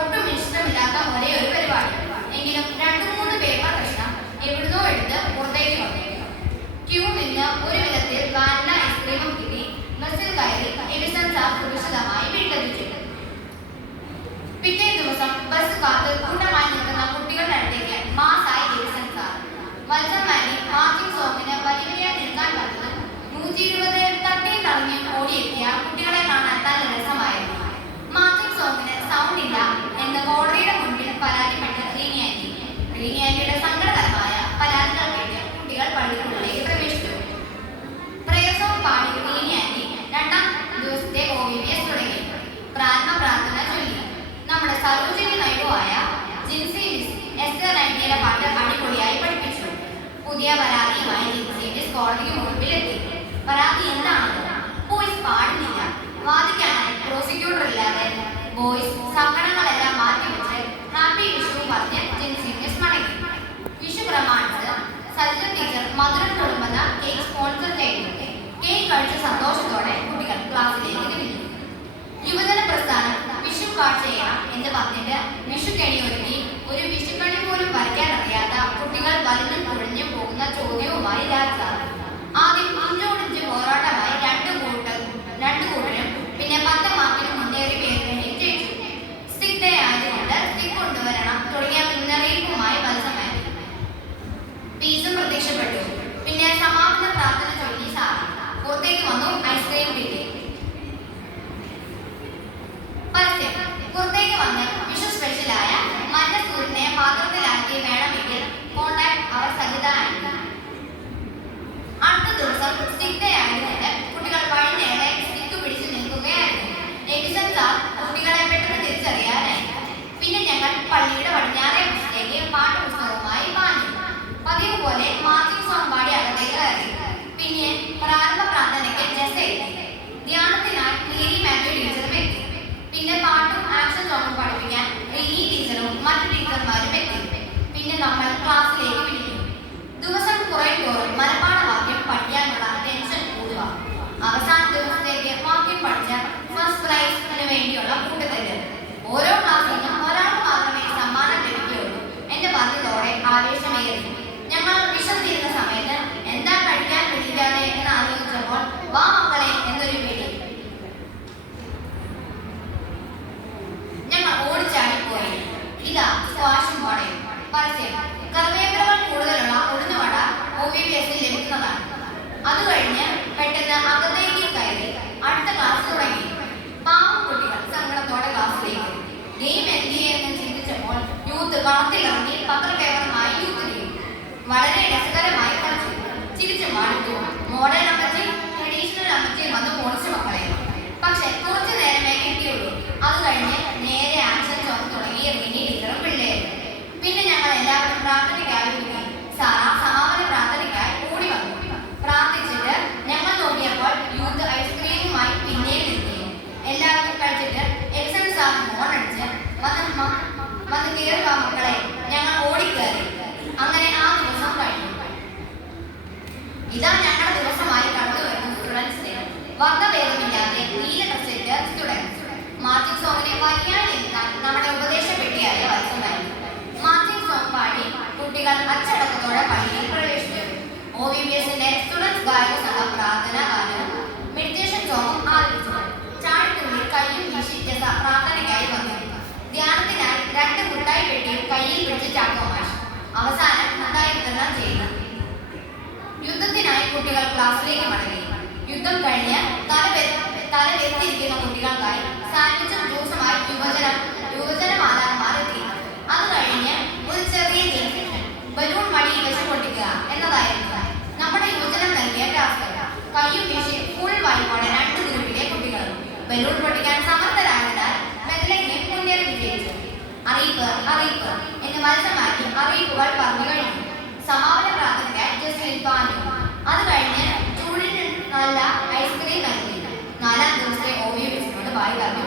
ഒട്ടും ഇഷ്ടമില്ലാത്ത ഒരേ ഒരു പരിപാടി. എങ്കിലും 2-3 പേപ്പർ കഷ്ണം എവിടുന്നോ എടുത്ത് പുറത്തേക്ക് വന്നു. ക്യൂ നിന്ന് ഒരു വിധത്തിൽ വാനില ഐസ്ക്രീമും കിട്ടി ബസ്സിൽ കയറി എഡിസൺ സാർ സുരക്ഷിതമായി വീട്ടിലെത്തിച്ചു. പിറ്റേ ദിവസം ബസ് കാത്ത് കൂട്ടമായി നിൽക്കുന്ന കുട്ടികളുടെ അടുത്തേക്ക് മാസായി എഡിസൺ സാർ. വത്സന്മാരി മാർച്ചിങ് സോങ്ങിന് വലിയ നിൽക്കാൻ പറ്റുന്നത് 120 തട്ടിയും തടഞ്ഞും ഓടിയെത്തിയ കുട്ടികളെ കാണാൻ നല്ല രസമായിരുന്നു. മാർച്ചിങ് സോങ്ങിന് സൗണ്ട് ഇല്ല എന്ന് കോടതിയുടെ മുൻപിൽ പരാതിപ്പെട്ട് റീനി ആന്റിയുടെ സങ്കടകരമായ പരാതികൾ കേട്ട് കുട്ടികൾ പള്ളിക്കുള്ളിലേക്ക് പ്രവേശിച്ചു. പ്രയർ സോങ് പാടി റീനി ആന്റി 2ാം ദിവസത്തെ OVVS തുടങ്ങി. പ്രാരംഭ പ്രാർത്ഥന ചൊല്ലി. നമ്മുടെ സരോജിനി നൈഡുവായ ജിൻസി മിസ് എസ്റ്റർ ആന്റിയുടെ പാട്ട് അടിപൊളിയായി പഠിപ്പിച്ചു. പുതിയ പരാതിയുമായി ജിൻസി മിസ് കോടതിക്ക് മുൻപിലെത്തി. പരാതി എന്താണെന്ന് ബോയ്സ് പാടുന്നില്ല. വാദിക്കാനായി പ്രോസിക്യൂട്ടർ ഇല്ലാതെ ബോയ്സ് സങ്കടങ്ങളെല്ലാം മാറ്റിവെച്ച് ഹാപ്പി വിഷു പറഞ്ഞ് ജിൻസി മിസ് മടങ്ങി. വിഷു പ്രമാണിച്ച് സരിത ടീച്ചർ മധുരം തൊടുമ്പെന്ന കേക്ക് സ്പോൺസർ ചെയ്തു. കേക്ക് കഴിച്ച സന്തോഷത്തോടെ കുട്ടികൾ ക്ലാസ്സിലേക്ക് തിരിഞ്ഞു. യുവജന പ്രസ്ഥാനം വിഷു കാർഡ് ചെയ്യണം എന്ന് പറഞ്ഞിട്ട് വിഷു കെണി ഒരുക്കി ഒരു വിഷുക്കണി പോലും വരയ്ക്കാൻ അറിയാത്ത കുട്ടികൾ വലിഞ്ഞും കുഴഞ്ഞും പോകുന്ന ചോദ്യവുമായി രാജാവ്. ആദ്യം ഇഞ്ചോടിഞ്ച് പോരാട്ടമായി രണ്ടു കൂട്ടരും പിന്നെ 10 മാർക്കിന് മുന്നേറി പേരുകയും ചെയ്തു. സ്റ്റിക് ഡേ ആയതുകൊണ്ട് സ്റ്റിക് കൊണ്ടുവരണം തുടങ്ങിയ മുന്നറിയിപ്പുമായി മത്സരമായി. ഫീസും പ്രത്യക്ഷപ്പെട്ടു. പിന്നെ സമാപന പ്രാർത്ഥന ചൊല്ലി സാർ പുറത്തേക്ക് വന്നു. ഐസ്ക്രീം കിട്ടി. പരസ്യം. പുറത്തേക്ക് വന്ന് വിഷു സ്പെഷ്യലായ മഞ്ഞ സൂര്യനെ പാത്രത്തിലാക്കി വേണമെങ്കിൽ കോണ്ടാക്ട് അവർ സഹിത. അടുത്ത ദിവസം സ്റ്റിക് ഡേ ആയതുകൊണ്ട് കുട്ടികൾ വഴിനേരെ സ്റ്റിക്ക് പിടിച്ചു നിൽക്കുകയായിരുന്നു. എഡിസൺ സാർ കുട്ടികളെ പെട്ടെന്ന് തിരിച്ചറിയാനായി. പിന്നെ ഞങ്ങൾ പള്ളിയുടെ പടിഞ്ഞാറേ വശത്തേക്ക് പാഠപുസ്തകവുമായി പാഞ്ഞു. പതിവ് പോലെ മാർച്ചിങ് സോങ് പാടി അകത്തേക്ക് കയറി. പിന്നെ പ്രാരംഭ പ്രാർത്ഥനയ്ക്ക് ജസ് എത്തി. ധ്യാനത്തിനായി മേരി മാത്യു ടീച്ചറും എത്തി. പിന്നെ പാട്ടും ആക്ഷൻ സോങ്ങും പഠിപ്പിക്കാൻ റീനി ടീച്ചറും മറ്റു ടീച്ചർമാരും എത്തി. പിന്നെ നമ്മൾ ക്ലാസ്സിലേക്ക് വിളിക്കും. ദിവസം കുറയുമ്പോഴും മനപ്പാഠവാക്യം പഠിക്കാനുള്ള ടെൻഷൻ കൂടുക. അവസാന ദിവസത്തേക്ക് വാക്യം പഠിച്ച ഫസ്റ്റ് പ്രൈസിന് വേണ്ടിയുള്ള കൂട്ടത്തല്ല്. ഓരോ ക്ലാസ്സിൽ നിന്നും ഒരാൾക്ക് മാത്രമേ സമ്മാനം ലഭിക്കുകയുള്ളൂ എന്റെ പറഞ്ഞതോടെ ആവേശമേറി. ഞങ്ങൾ വിശന്നിരുന്ന സമയത്ത് എന്താ കഴിക്കാൻ പിടിക്കാതെ എന്ന് ആലോചിച്ചപ്പോൾ വാ മക്കളെ എന്നൊരു പേടി. ഞങ്ങൾ ഓടിച്ചാടിപ്പോയി. ഇതാ സ്ക്വാഷും വടയും. പരസ്യം. കറിവേപ്പിലകൾ കൂടുതലുള്ള ഉഴുന്നുവട OVVSൽ ലഭിക്കുന്നതാണ്. അത് കഴിഞ്ഞ് പെട്ടെന്ന് അകത്തേക്ക് കയറി അടുത്ത ക്ലാസ് തുടങ്ങി. പാവം കുട്ടികൾ സങ്കടത്തോടെ ക്ലാസ്സിലേക്ക്. ഗെയിം എന്തിയെ എന്ന് ചിന്തിച്ചപ്പോൾ യൂത്ത് കളത്തിലിറങ്ങി പത്രപേപ്പറുമായി യൂത്ത് ഗെയിം വളരെ രസകരമായി കളിച്ചു. ചിരിച്ചു മടുത്തു. മോഡേൺ അമ്മച്ചി ട്രഡീഷണൽ അമ്മച്ചി വന്ന് പൊളിച്ചു മക്കളെ. പക്ഷെ കുറച്ചു നേരമേ കിട്ടിയുള്ളൂ. അത് കഴിഞ്ഞ് നേരെ ആക്ഷൻ സോങ് തുടങ്ങി റീനി ടീച്ചറും പിള്ളേരും. പിന്നെ ഞങ്ങൾ എല്ലാവരും പ്രാർത്ഥനയ്ക്കായി ഒരുങ്ങി. സാറ സമാപന പ്രാർത്ഥനയ്ക്കായി കൂടി വന്നു. പ്രാർത്ഥിച്ചിട്ട് ഞങ്ങൾ നോക്കിയപ്പോൾ യൂത്ത് ഐസ്ക്രീമുമായി പിന്നെയും നിർത്തി. എല്ലാവരും കഴിച്ചിട്ട് എക്സൺ സാർ മോണടിച്ച് വന്ന് കയറുക മക്കളെ. ഞങ്ങൾ ഓടിക്കയറി. അങ്ങനെ ആ ദിവസം കഴിഞ്ഞു. ഇതാ ഞങ്ങളുടെ ദിവസമായി കടന്നു വരുന്ന സ്റ്റുഡൻസ് ഡേ. വർദ്ധഭേദമില്ലാതെ നീല ഡ്രസ്സിട്ട സ്റ്റുഡൻസ്. മാർച്ചിങ് സോങ്ങിനെ വലിയായി നിൽക്കാൻ നമ്മുടെ ഉപദേശ പെട്ടിയായ വത്സമായിരുന്നു. മാർച്ചിങ് സോങ് പാടി കുട്ടികൾ അച്ചടക്കത്തോടെ പള്ളിയിൽ പ്രവേശിച്ചു. OVVSന്റെ സ്റ്റുഡൻസ് ഗായക സംഘം പ്രാർത്ഥന ഗാനവും മെഡിറ്റേഷൻ സോങ്ങും ആലപിച്ചു. ചാടിത്തുള്ളിൽ കയ്യും വീശി പ്രാർത്ഥനയ്ക്കായി വന്നു. ധ്യാനത്തിനായി 2 മുട്ടായി പെട്ടിയും കയ്യിൽ പിടിച്ച് ചാക്കോ മാഷ്. അവസാനം മുട്ടായി വിതരണം ചെയ്തു. യുദ്ധത്തിനായി കുട്ടികൾ ക്ലാസ്സിലേക്ക് മടങ്ങി. യുദ്ധം കഴിഞ്ഞ് തല വെത്തിരിക്കുന്ന കുട്ടികൾക്കായി സാൻഡ്വിച്ചും ജ്യൂസുമായി യുവജന മാതാക്കന്മാർ എത്തി. അത് കഴിഞ്ഞ് ഒരു ചെറിയ ഗെയിം സെഷൻ. ബലൂൺ മടിയിൽ വെച്ച് പൊട്ടിക്കുക എന്നതായിരുന്നു നമ്മുടെ യുവജനം നൽകിയ ടാസ്ക്. കയ്യും വീശി ഫുൾ വായ്പോടെ 2 ഗ്രൂപ്പിലെ കുട്ടികൾ ബലൂൺ പൊട്ടിക്കാൻ സമർത്ഥരായതിനാൽ മെഡലിനെ മുന്നേറി വിജയിച്ചു. അറിയിപ്പ് എന്ന് മത്സരമാക്കി അറിയിപ്പുകൾ പറഞ്ഞു കഴിഞ്ഞു. സമാപന പ്രാർത്ഥനയ്ക്കായി ജസ്റ്റിൻ പാഞ്ഞു. അത് കഴിഞ്ഞ് ചൂടിന് നല്ല ഐസ്ക്രീം നൽകി. 4ാം ദിവസത്തെ OVVSനോട് വായി പറഞ്ഞു